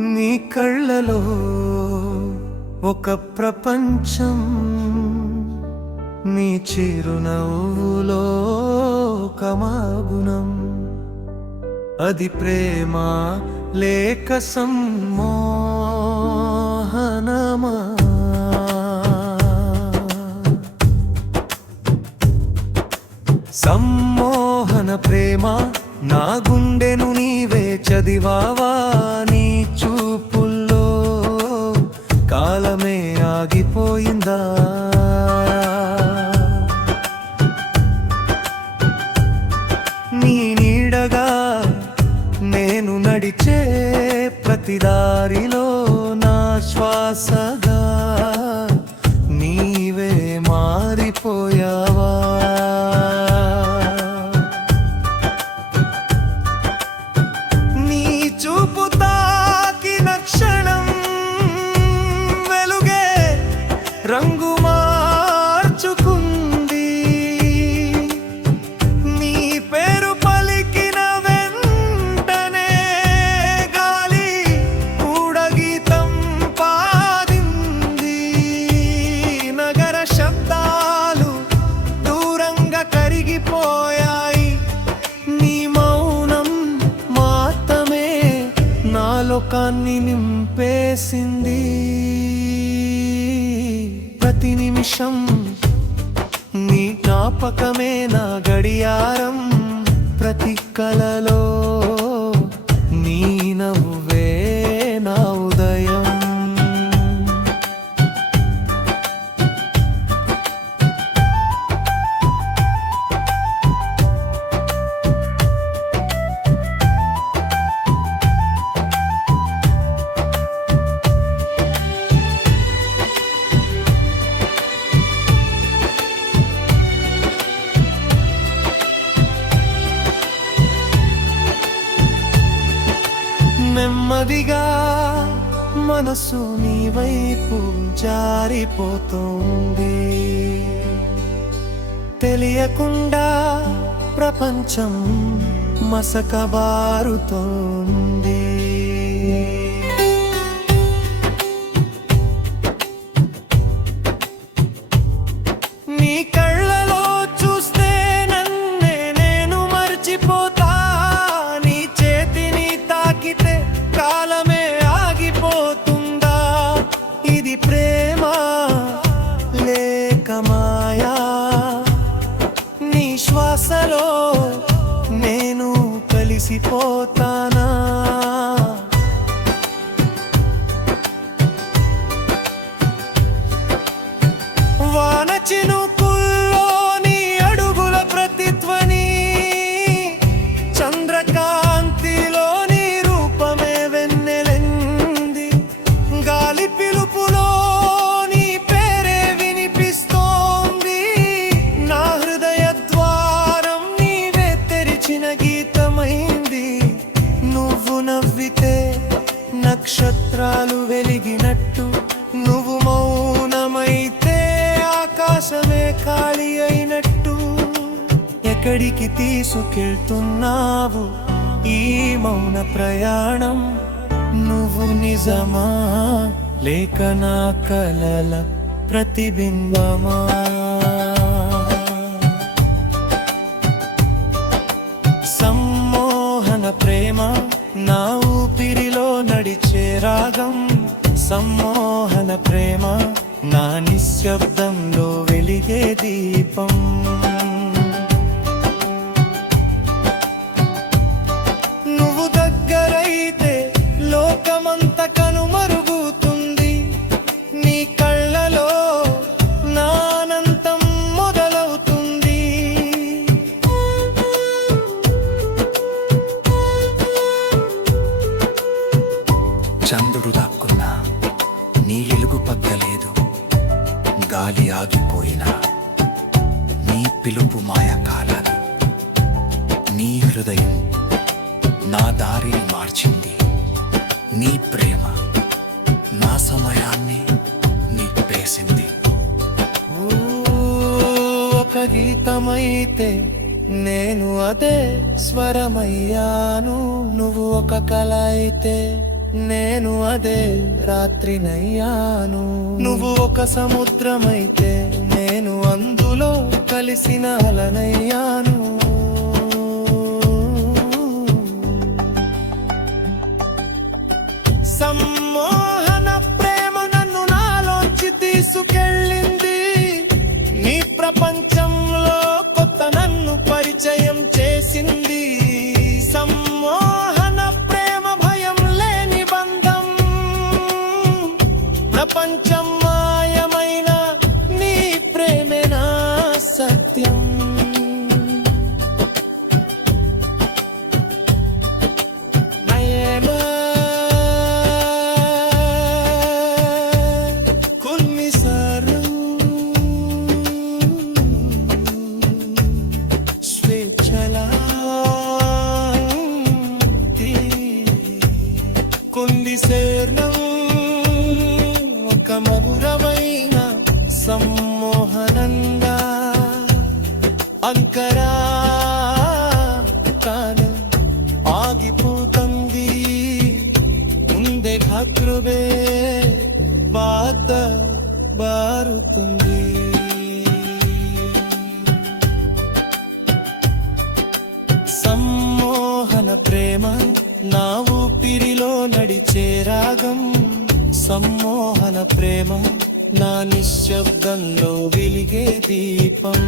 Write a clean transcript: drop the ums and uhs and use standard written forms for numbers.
నీ కళ్ళలో ఒక ప్రపంచం, నీ చిరునవ్వులో ఒక మగునం. అది ప్రేమ లేక సమ్మోహనమా? సమ్మోహన ప్రేమ నా గుండెను నీవే చదివావా? నీ చూపుల్లో కాలమే ఆగిపోయిందా? నీ నీడగా నేను నడిచే ప్రతి దారిలో నా శ్వాసగా నీవే మారిపోయావా? నీ చూపు తాకిన క్షణం వెలుగే రంగు మార్చుకుంది. నీ పేరు పలికిన వెంటనే గాలి కూడా గీతం పాడింది. నగర శబ్దాలు దూరంగా కరిగిపోయాయి. నీ మౌనం మాత్రమే నా లోకాన్ని నింపేసింది. ప్రతి నిమిషం నీ జ్ఞాపకమే నా గడియారం. ప్రతి కలలో నీ నవ్వే నా ఉదయం. నెమ్మదిగా మనసు నీ వైపు జారిపోతుంది. తెలియకుండా ప్రపంచం మసకబారుతోంది. నీ కళ్ళలో చూస్తే నన్నే నేను మర్చిపోతా. నీ చేతిని తాకితే కాలమే ఆగిపోతుందా? ఇది ప్రేమ లేక మాయా? నీ శ్వాసలో నేను కలిసిపోతానా? వాన చినుకుల్లో నీ అడుగుల ప్రతిధ్వని, చంద్రకాంతిలో నీ రూపమే వెన్నెలెంది. గాలి పిలుపులో నీ పేరే వినిపిస్తోంది. నా హృదయ ద్వారం నీవే తెరిచిన గీతమైంది. నువ్వు నవ్వితే నక్షత్రాలు వెలిగినట్టు, నువ్వు మౌనమైతే ఆకాశమే ఖాళీ అయినట్టు. ఎక్కడికి తీసుకెళ్తున్నావు ఈ మౌన ప్రయాణం? నువ్వు నిజమా లేక నా కలల ప్రతిబింబమా? సమ్మోహన ప్రేమ నా ఊపిరిలో నడిచే రాగం. సమ్మోహన ప్రేమ నా నిశ్శబ్దంలో వెలిగే దీపం. నువ్వు దగ్గరైతే లోకమంత కనుమరుగుతుంది. నీ కళ్ళలో నా అనంతం మొదలవుతుంది. చంద్రుడు దాక్కున్నా నీ ఎలుగు పగ్గలేదు. గాలి ఆగిపోయినా నీ పిలుపు మాయకాలాలు. నీ హృదయం నా దారిని మార్చింది. నీ ప్రేమ నా సమయాన్ని నింపేసింది. ఒక గీతమైతే నేను అదే స్వరమయ్యాను. నువ్వు ఒక కళ అయితే నేను అదే రాత్రినయ్యాను. నువ్వు ఒక సముద్రమైతే నేను అందులో కలిసిన అలనయ్యాను. సమ్మోహన ప్రేమ నన్ను నాలోంచి తీసుకెళ్ళింది. నీ ప్రపంచంలో కొత్త నన్ను పరిచయం చేసింది. సమ్మోహన ప్రేమ భయం లేని బంధం, ప్రపంచం మాయమైన నీ ప్రేమే నా సత్యం. సేర్నం ఒక మధురమైన సమ్మోహనంగా అంకరా కాలం ఆగిపోతుంది. ముందే ఘాతృవే బాత బారుతుంది. సమ్మోహన ప్రేమ నా ఊపిరిలో నడిచే రాగం. సమ్మోహన ప్రేమ నా నిశ్శబ్దంలో వెలిగే దీపం.